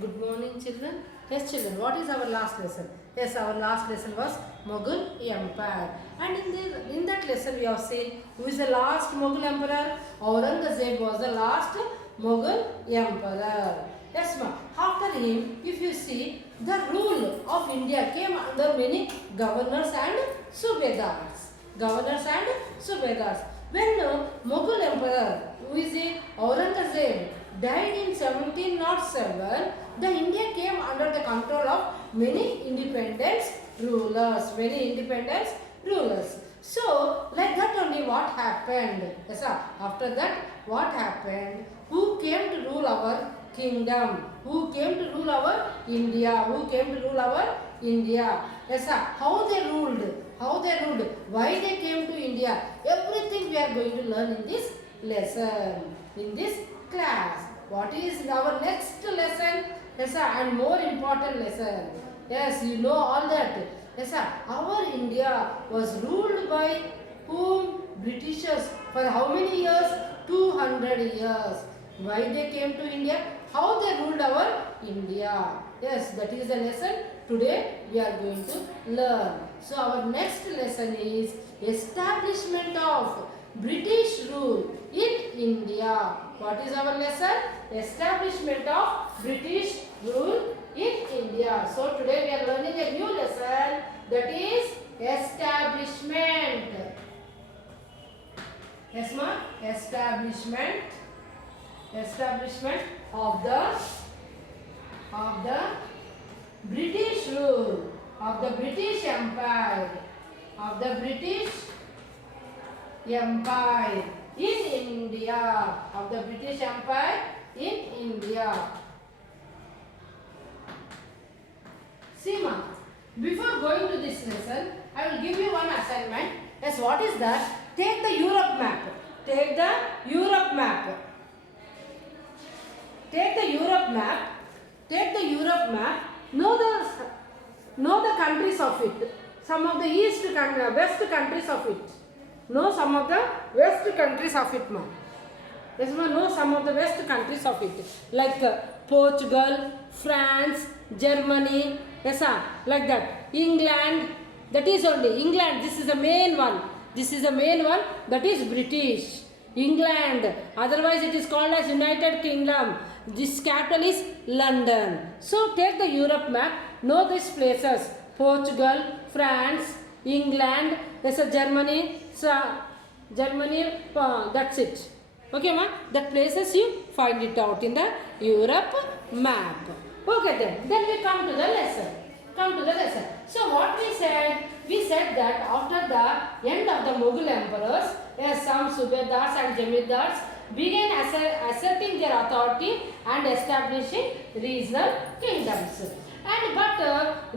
Good morning, children. Yes, children, what is our last lesson? Yes, our last lesson was Mughal Empire. And in that lesson, we have seen who is the last Mughal emperor. Aurangzeb was the last Mughal emperor. Yes, ma'am. After him, if you see, the rule of India came under many governors and subedars. Governors and subedars. When Mughal emperor, who is Aurangzeb, died in 1707, the India came under the control of many independent rulers. Many independent rulers. So, like that only what happened? Yes, sir. After that, what happened? Who came to rule our kingdom? Who came to rule our India? Who came to rule our India? Yes, sir. How they ruled? How they ruled? Why they came to India? Everything we are going to learn in this lesson, in this class. What is our next lesson? Yes, sir, and more important lesson. Yes, you know all that. Yes, sir, our India was ruled by whom? Britishers. For how many years? 200 years. Why they came to India? How they ruled our India. Yes, that is the lesson today we are going to learn. So our next lesson is establishment of British rule in India. What is our lesson? Establishment of British rule in India. So today we are learning a new lesson, that is establishment. Yes, ma'am. Establishment of the British rule, of the British Empire, in India, of the British Empire in India. See, ma'am, before going to this lesson, I will give you one assignment. Yes, what is that? Take the Europe map. Take the Europe map. Take the Europe map. Take the Europe map. Know the countries of it. Some of the west countries of it. Know some of the west countries of it, ma'am. Yes, ma'am. Know some of the west countries of it, like Portugal, France, Germany. Yes, sir. Like that. England. That is only England. This is the main one. This is the main one. That is British. England. Otherwise, it is called as United Kingdom. This capital is London. So take the Europe map. Know these places: Portugal, France, England. Yes, sir. Germany. That's it. Okay, ma? That places you find it out in the Europe map. Okay, then we come to the lesson. So what we said? We said that after the end of the Mughal emperors, some subedars and jamidars began asserting their authority and establishing regional kingdoms. But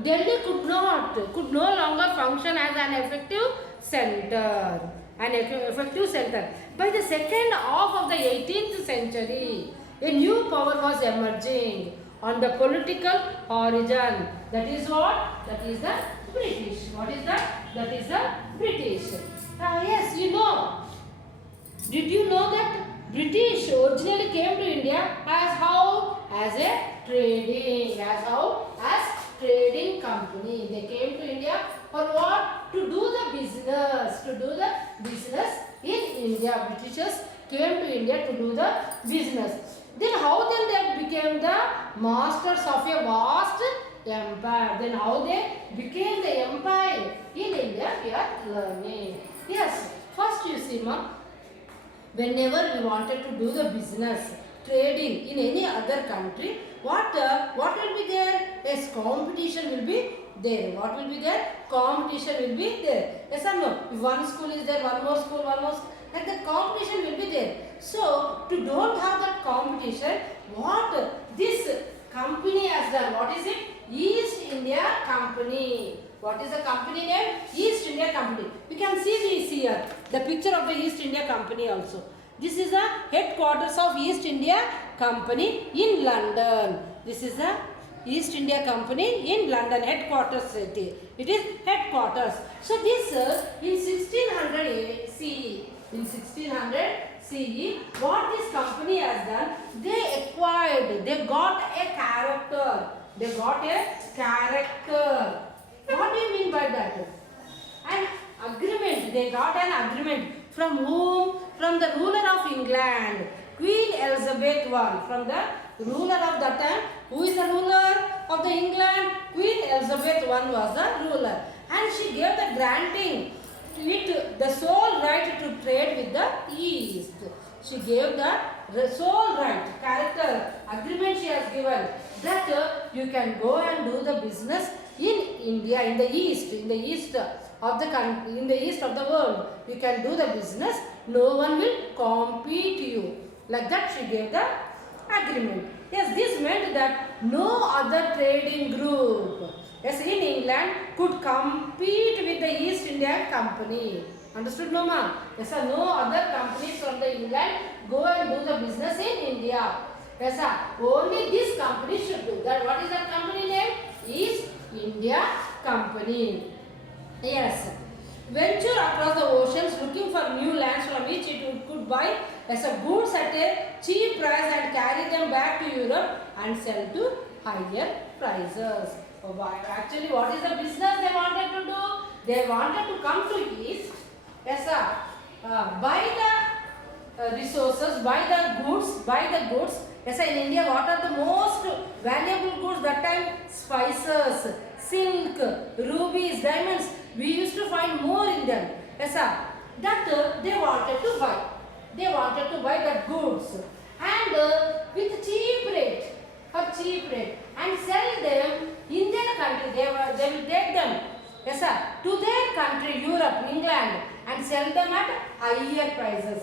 Delhi could no longer function as an effective center. By the second half of the 18th century, a new power was emerging on the political horizon. That is what? That is the British. What is that? That is the British. Yes, you know. Did you know that British originally came to India as how? As trading company. They came to India for what? To do the business in India. Britishers came to India to do the business. Then how they became the masters of a vast empire? Then how they became the empire in India? We are learning. Yes. First you see, ma'am, whenever we wanted to do the business, trading in any other country, what will be there? Yes, competition will be there. What will be there? Competition will be there. Yes or no? If one school is there, one more school, like that competition will be there. So, to don't have that competition, what this company has done? What is it? East India Company. What is the company name? East India Company. You can see this here. The picture of the East India Company also. This is the headquarters of East India Company in London. This is the East India Company in London, headquarters city. It is headquarters. So this in 1600 CE. In 1600 CE, see what this company has done. They acquired, they got a character. They got a character. What do you mean by that? An agreement. They got an agreement. From whom? From the ruler of England, Queen Elizabeth I. From the ruler of that time. Who is the ruler of the England? Queen Elizabeth I was the ruler. And she gave the granting it the sole right to trade with the East. She gave the sole right, character, agreement she has given that you can go and do the business in India, in the East of the country, in the East of the world. You can do the business. No one will compete you. Like that she gave the agreement. Yes, this meant that no other trading group, yes, in England could compete with the East India Company. Understood, no ma? Yes, sir, no other companies from the England go and do the business in India. Yes, sir, only this company should do that. What is that company name? East India Company. Yes. Venture across the oceans looking for new lands from which it could buy as a goods at a cheap price and carry them back to Europe and sell to higher prices. Actually, what is the business they wanted to do? They wanted to come to East, yes sir, buy the resources, buy the goods. Yes sir, in India, what are the most valuable goods that time? Spices, silk, rubies, diamonds. We used to find more in them. Yes sir, that they wanted to buy. They wanted to buy the goods and with cheap rate, and sell them in their country. They will take them, yes sir, to their country, Europe, England, and sell them at higher prices.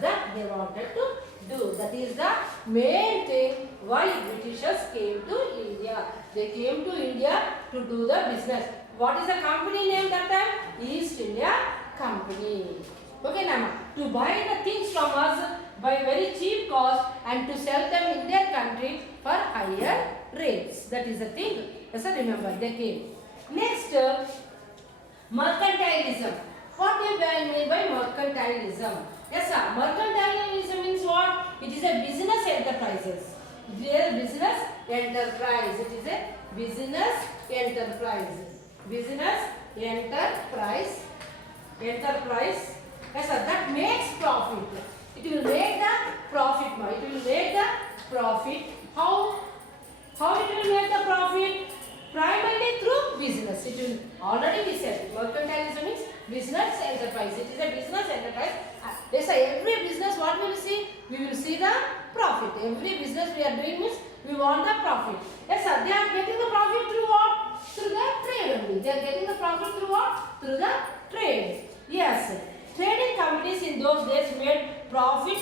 That they wanted to do. That is the main thing why Britishers came to India. They came to India to do the business. What is the company name that time? East India Company. Okay, Nama. To buy the things from us by very cheap cost and to sell them in their country for higher rates. That is the thing. Yes, sir, remember they came. Next, mercantilism. What do you mean by mercantilism? Yes, sir. Mercantilism means what? It is a business enterprises. It is a business enterprise. It is a business enterprise. Business enterprise. Enterprise. Yes, sir. That makes profit. It will make the profit. It will make the profit. How it will make the profit? Primarily through business. It will already be said. Mercantilism means business enterprise. It is a business enterprise. Yes, sir. Every business, what we will see? We will see the profit. Every business we are doing means we want the profit. Yes, sir. They are getting the profit through what? Through the trade only. They are getting the profit through what? Through the trade. Yes. Trading companies in those days made profit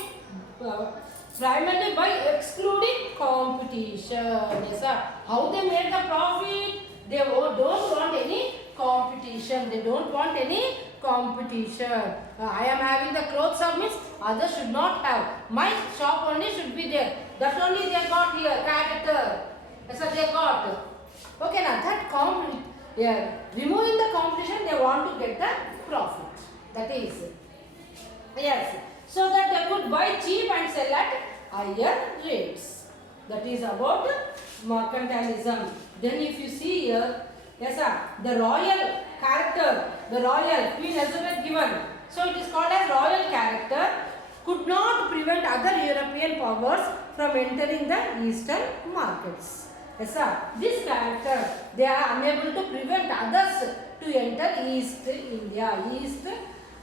primarily by excluding competition. Yes, sir. How they made the profit? They don't want any competition. They don't want any competition. I am having the clothes of means others should not have. My shop only should be there. That only they got here. Character. Yes, sir. They got. Okay, now that removing the competition, they want to get the profit. That is, yes, so that they could buy cheap and sell at higher rates. That is about mercantilism. Then if you see here, yes sir, the royal character, the royal Queen Elizabeth given. So it is called as royal character, could not prevent other European powers from entering the eastern markets. Yes sir, this character, they are unable to prevent others to enter East India.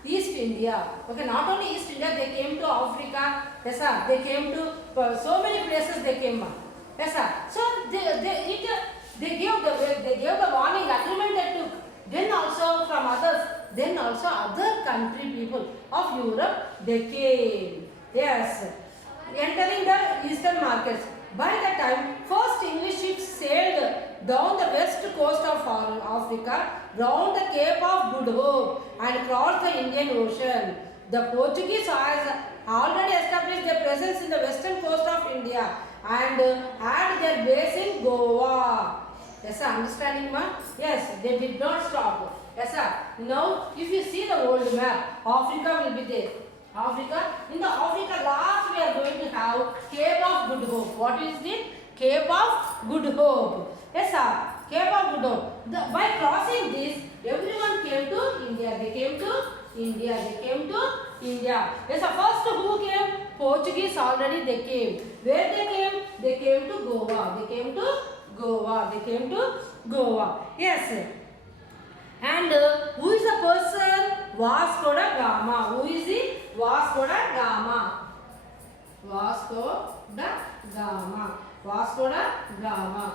East India. Okay, not only East India, they came to Africa. Yes sir, they came to so many places they came. Yes sir. So they gave the warning agreement they took. Then also from others, then also other country people of Europe they came. Yes, entering the eastern markets. By that time, first English ships sailed down the west coast of Africa, round the Cape of Good Hope and crossed the Indian Ocean. The Portuguese has already established their presence in the western coast of India and had their base in Goa. Yes, understanding ma? Yes, they did not stop. Yes, sir. Now, if you see the old map, Africa will be there. Africa. In the Africa last we are going to have Cape of Good Hope. What is it? Cape of Good Hope. Yes, sir. Cape of Good Hope. By crossing this, everyone came to India. They came to India. They came to India. Yes, sir. First who came? Portuguese already they came. Where they came? They came to Goa. They came to Goa. They came to Goa. Yes. And who is the person? Vasco da Gama. Who is he? Vasco da Gama. Vasco da Gama. Vasco da Gama.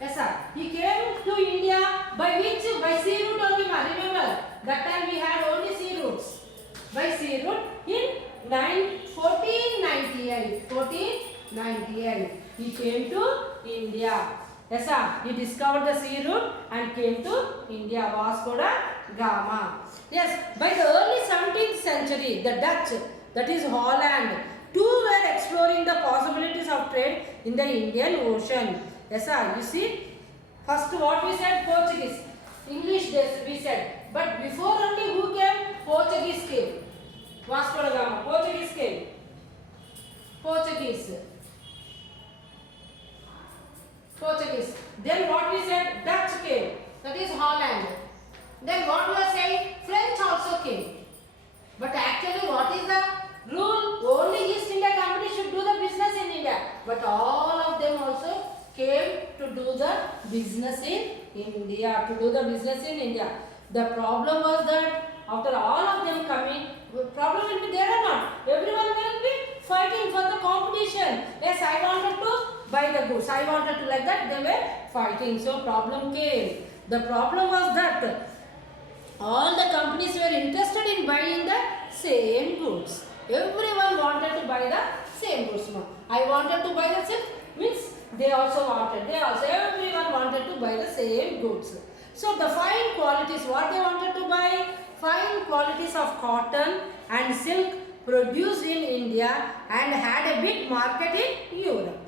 Yes, sir. He came to India by which? By sea route only. Remember, that time we had only sea routes. By sea route in 1498. 1498. He came to India. Yes, sir. He discovered the sea route and came to India. Vasco da Gama. Yes, by the early 17th century, the Dutch, that is Holland, too were exploring the possibilities of trade in the Indian Ocean. Yes, sir. You see, first what we said, Portuguese. English we said. But before only who came? Portuguese came. Vasco da Gama. Portuguese came. Portuguese. Then what we said? Dutch came. That is Holland. Then what we are saying? French also came. But actually what is the rule? Only East India Company should do the business in India. But all of them also came to do the business in India. The problem was that after all of them coming, problem will be there or not? Everyone will be fighting for the competition. Yes, I wanted to buy the goods. I wanted to like that. They were fighting. So problem came. The problem was that all the companies were interested in buying the same goods. Everyone wanted to buy the same goods. No, I wanted to buy the silk, means they also wanted. Everyone wanted to buy the same goods. So the fine qualities, what they wanted to buy? Fine qualities of cotton and silk produced in India and had a big market in Europe.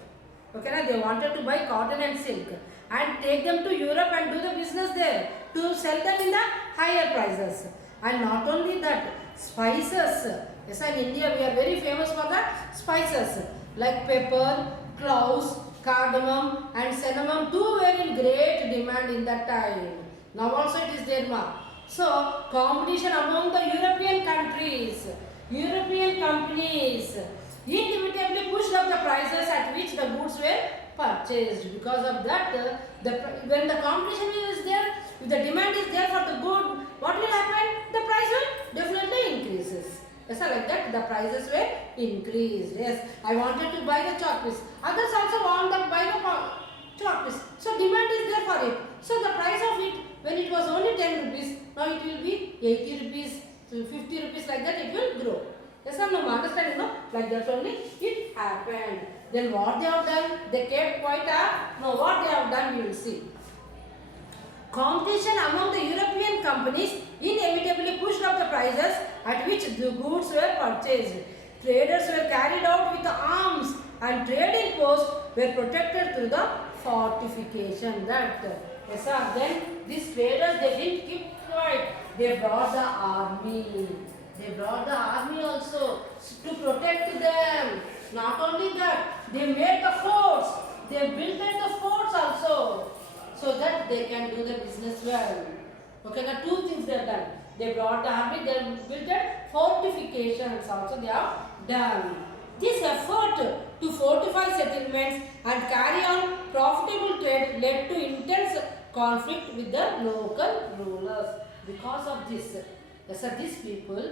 Okay, now they wanted to buy cotton and silk and take them to Europe and do the business there to sell them in the higher prices. And not only that, spices. Yes, in India we are very famous for the spices like pepper, cloves, cardamom and cinnamon too were in great demand in that time. Now also it is there now. So competition among the European countries, European companies inevitably pushed up the prices at which the goods were purchased. Because of that, when the competition is there, if the demand is there for the good, what will happen? The price will definitely increases. Yes, like that the prices were increased. Yes, I wanted to buy the chalk piece. Others also want to buy the chalk piece. So demand is there for it. So the price of it, when it was only 10 rupees, now it will be 80 rupees, 50 rupees, like that it will grow. Yes, no, understanding, no? Like that only it happened. Then what they have done? They kept quiet. No, what they have done, we will see. Competition among the European companies inevitably pushed up the prices at which the goods were purchased. Traders were carried out with arms and trading posts were protected through the fortification. Yes, sir. Then these traders, they didn't keep quiet. They brought the army. They brought the army also to protect them. Not only that, they made the forts. They built the forts also, so that they can do the business well. Okay, now two things they have done. They brought the army, they built fortifications also they have done. This effort to fortify settlements and carry on profitable trade led to intense conflict with the local rulers. Because of this, these people,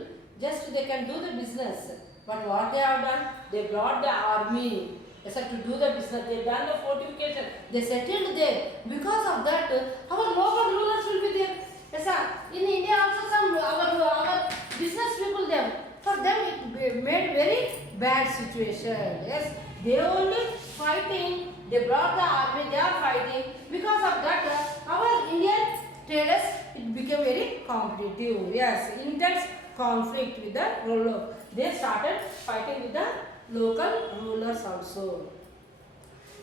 just they can do the business. But what they have done? They brought the army. To do the business, they done the fortification, they settled there. Because of that, our local rulers will be there. In India also some our business people there. For them it made very bad situation. Yes, they only fighting. They brought the army. They are fighting. Because of that, our Indian traders, it became very competitive. Yes, intense conflict with the ruler. They started fighting with the local rulers also.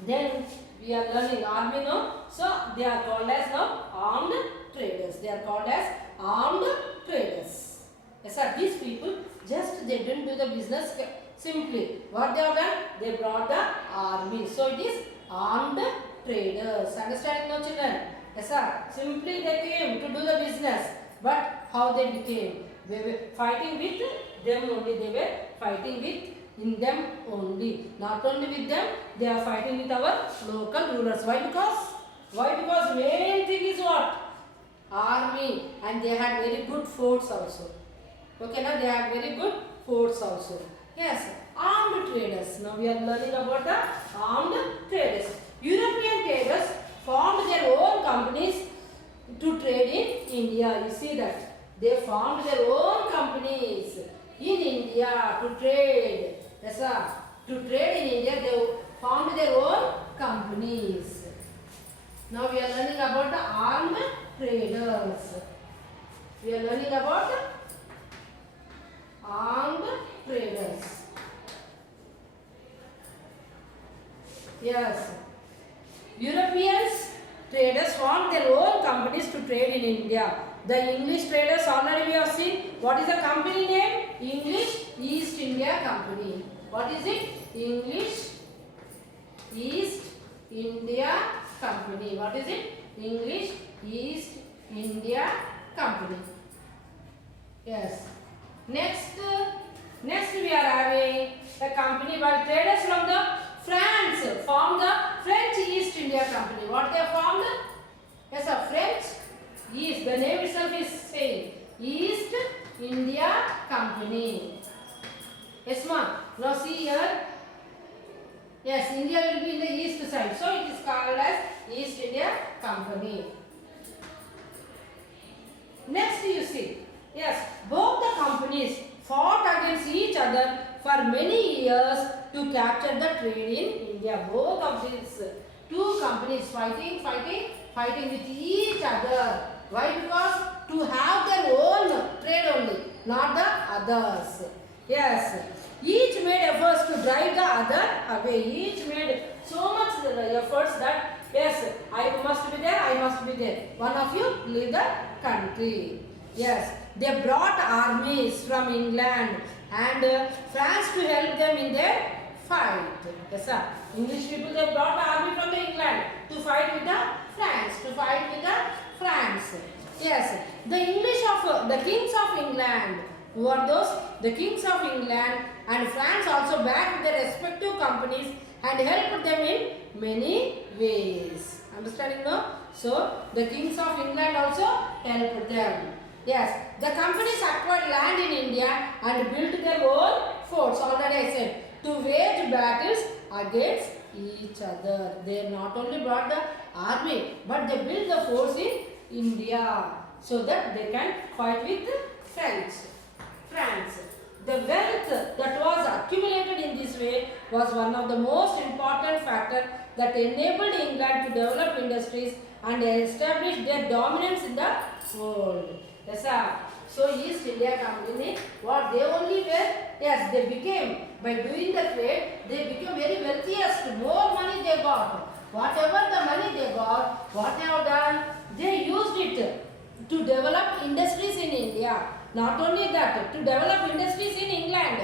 Then we are learning army now. So they are called as now armed traders. They are called as armed traders. Yes, sir. These people just they didn't do the business simply. What they have done? They brought the army. So it is armed traders. Understanding now, children? Yes, sir. Simply they came to do the business. But how they became? They were fighting with them only. They were fighting with in them only. Not only with them, they are fighting with our local rulers. Why? Because main thing is what? Army, and they had very good forts also. Okay, now they had very good forts also. Yes, armed traders. Now we are learning about the armed traders. European traders formed their own companies to trade in India. You see that they formed their own companies in India to trade. Yes, sir. To trade in India, they formed their own companies. Now we are learning about the armed traders. We are learning about armed traders. Yes. Europeans traders formed their own companies to trade in India. The English traders already we have seen. What is the company name? English East India Company. What is it? English East India Company. What is it? English East India Company. Yes. Next we are having the company by traders from the France formed the French East India Company. What they formed? Yes, a French East. The name itself is saying East India Company. Yes, ma'am. Now see here. Yes, India will be in the east side. So it is called as East India Company. Next you see. Yes, both the companies fought against each other for many years to capture the trade in India. Both of these two companies fighting with each other. Why? Because to have their own trade only, not the others. Yes. Each made efforts to drive the other away. Each made so much efforts that yes, I must be there, I must be there. One of you leave the country. Yes, they brought armies from England and France to help them in their fight. Yes, sir. English people they brought the army from the England to fight with the France. Yes, the English of the kings of England. Who are those? The kings of England and France also backed their respective companies and helped them in many ways. Understanding now? So, the kings of England also helped them. Yes, the companies acquired land in India and built their own forts. Already I said, to wage battles against each other. They not only brought the army, but they built the forts in India so that they can fight with France. The wealth that was accumulated in this way was one of the most important factors that enabled England to develop industries and establish their dominance in the world. Yes, sir. So East India Company, what they only were, yes, they became, by doing the trade, they became very wealthiest. More money they got. Whatever the money they got, what they have done, they used it to develop industries in India. Not only that, to develop industries in England,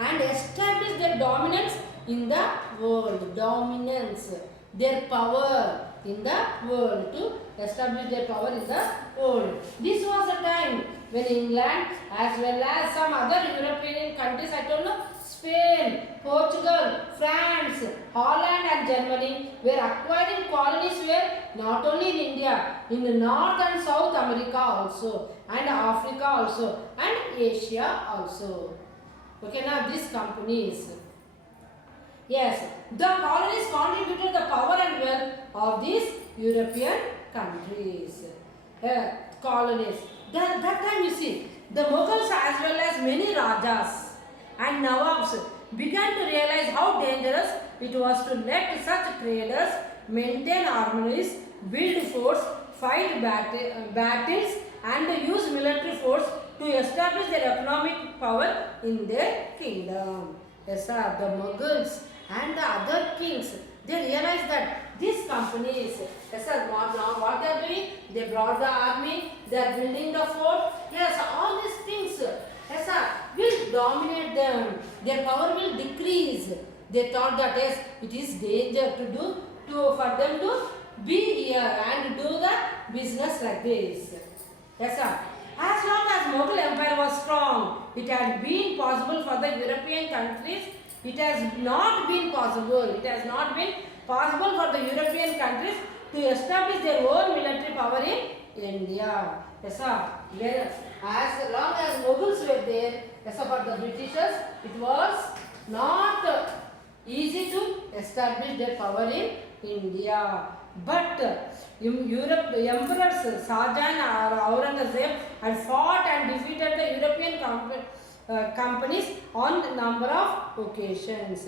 and establish their dominance in the world. Dominance, their power in the world, to establish their power in the world. This was a time when England as well as some other European countries, I told you, Spain, Portugal, France, Holland and Germany were acquiring colonies where not only in India, in North and South America also, and Africa also, and Asia also. Okay, now these companies. Yes, the colonies contributed the power and wealth of these European countries. Colonies. That time you see, the Mughals as well as many Rajas and Nawabs began to realize how dangerous it was to let such traders maintain armies, build forts, fight battles and use military force to establish their economic power in their kingdom. Yes, sir, the Mughals and the other kings, they realized that these companies, yes sir, what they are doing, they brought the army, they are building the fort, yes, all these things, yes sir, will dominate them, their power will decrease. They thought that yes, it is danger to do, for them to be here and do the business like this. Yes sir. As long as Mughal Empire was strong, it had been possible for the European countries. It has not been possible. It has not been possible for the European countries to establish their own military power in India. Yes sir. As long as Mughals were there, yes sir, for the Britishers, it was not easy to establish their power in India. But Europe, the emperors Shah Jahan or Aurangzeb had fought and defeated the European companies on a number of occasions.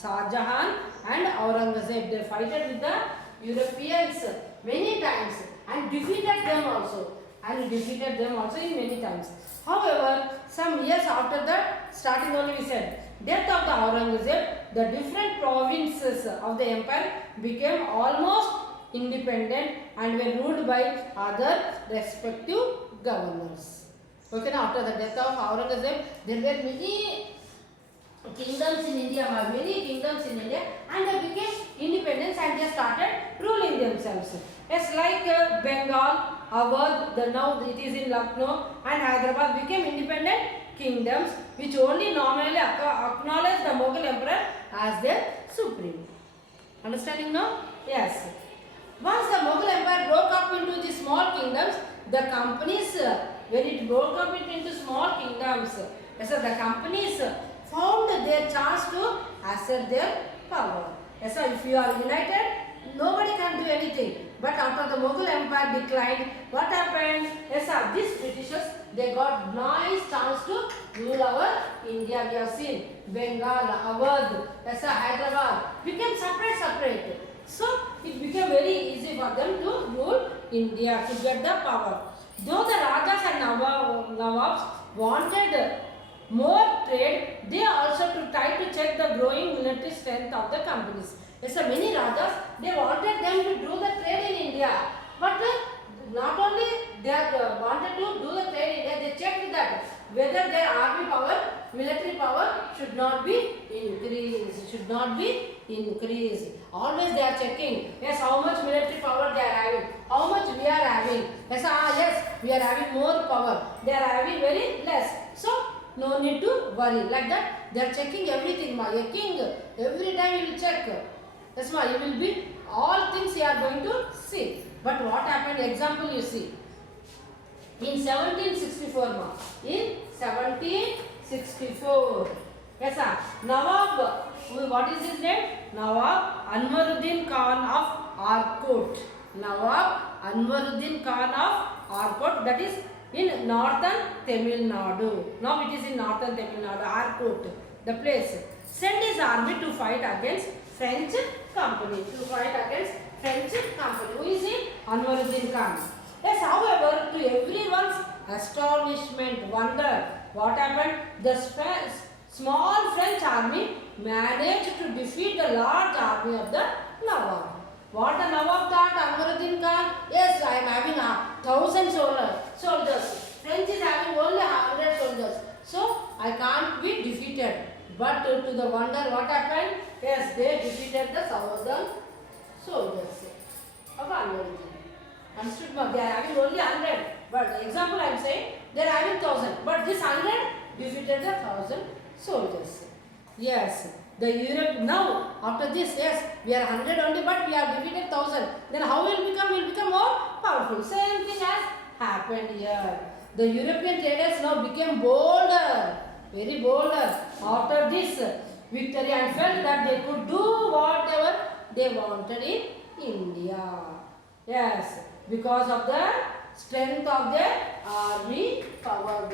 Shah Jahan and Aurangzeb, they fought with the Europeans many times and defeated them also. In many times. However, some years after that, starting only we said, death of the Aurangzeb, the different provinces of the empire became almost independent and were ruled by other respective governors. Okay, now after the death of Aurangzeb, there were many kingdoms in India, and they became independent and they started ruling themselves. It's like Bengal, Awadh, now it is in Lucknow, and Hyderabad became independent kingdoms which only nominally acknowledge the Mughal emperor as their supreme. Understanding now? Yes. Once the Mughal empire broke up into the small kingdoms, the companies, when it broke up into small kingdoms, so the companies found their chance to assert their power. So if you are united, nobody can do anything. But after the Mughal empire declined, what happened? Yes, these Britishers, they got nice chance to rule our India. We have seen Bengal, Awadh, yes, Hyderabad became separate. So it became very easy for them to rule India, to get the power. Though the Rajas and Nawabs wanted more trade, they also tried to check the growing military strength of the companies. Yes, many Rajas, they wanted them to do the trade in India. But not only they wanted to do the trade in India, they checked that whether their army power, military power should not be increased. Always they are checking, yes, how much military power they are having, how much we are having. Yes, we are having more power, they are having very less. So no need to worry. Like that, they are checking everything. A king, every time he will check. That's why you will be, all things you are going to see. But what happened? Example you see. In 1764, in 1764, yes sir, Nawab, what is his name? Nawab Anwaruddin Khan of Arcot. Nawab Anwaruddin Khan of Arcot, that is in northern Tamil Nadu. Now it is in northern Tamil Nadu, Arcot, the place. Sent his army to fight against French company. Who is it? Anwaruddin Khan. Yes, however, to everyone's astonishment, wonder, what happened? The small French army managed to defeat the large army of the Nawab. What the Nawab thought, Anwaruddin Khan? Yes, I am having 1,000 soldiers. French is having only 100 soldiers. So, I can't be defeated. But to the wonder, what happened? Yes, they defeated the southern soldiers of Anwaruddin. Understood? They are having only 100. But example I am saying, they are having 1,000. But this 100 defeated the 1,000 soldiers. Yes. The Europe now, after this, yes, we are 100 only, but we are defeated 1,000. Then how will become? Will become more powerful. Same thing has happened here. The European traders now became bolder, very bolder after this victory, and felt that they could do whatever they wanted in India. Yes, because of the strength of their army power.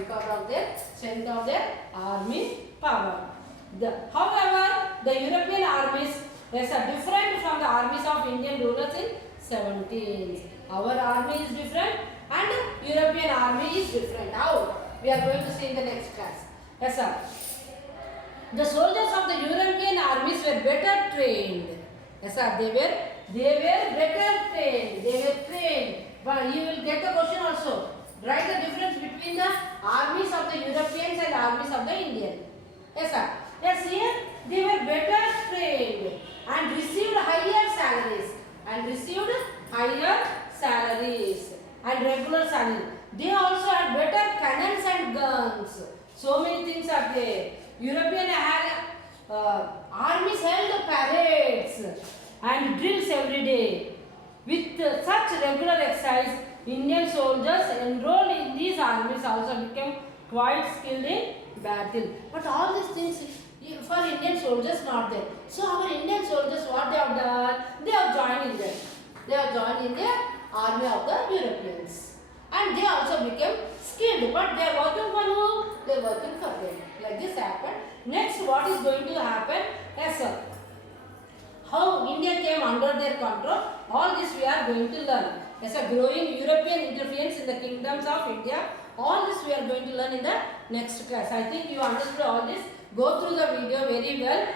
However, the European armies are different from the armies of Indian rulers in 17th. Our army is different and European army is different. How? We are going to see in the next class. Yes, sir. the soldiers of the European armies were better trained. Yes, sir, they were better trained. They were trained. But you will get the question also. Write the difference between the armies of the Europeans and armies of the Indian. Yes, sir. Yes, here they were better trained and received higher salaries. And received higher salaries and regular salary. They also had better cannons and guns. So many things are there. European armies held parades and drills every day. With such regular exercise, Indian soldiers enrolled in these armies also became quite skilled in battle. But all these things for Indian soldiers not there. So our Indian soldiers, what they have done? They have joined in them. They have joined in the army of the Europeans. And they also became skilled. But they are working for who? They are working for them. Like this happened. Next, what is going to happen? Yes, sir. How India came under their control, all this we are going to learn. As a growing European interference in the kingdoms of India, all this we are going to learn in the next class. I think you understood all this. Go through the video very well.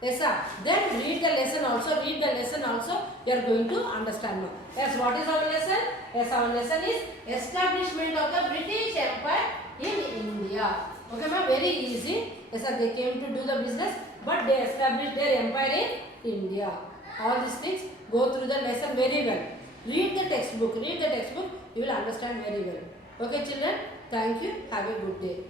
Yes, sir. Then read the lesson also. Read the lesson also. You are going to understand more. Yes, what is our lesson? Yes, our lesson is establishment of the British Empire in India. Okay, ma'am. Very easy. Yes, sir. They came to do the business, but they established their empire in India. All these things, go through the lesson very well. Read the textbook. Read the textbook. You will understand very well. Okay, children. Thank you. Have a good day.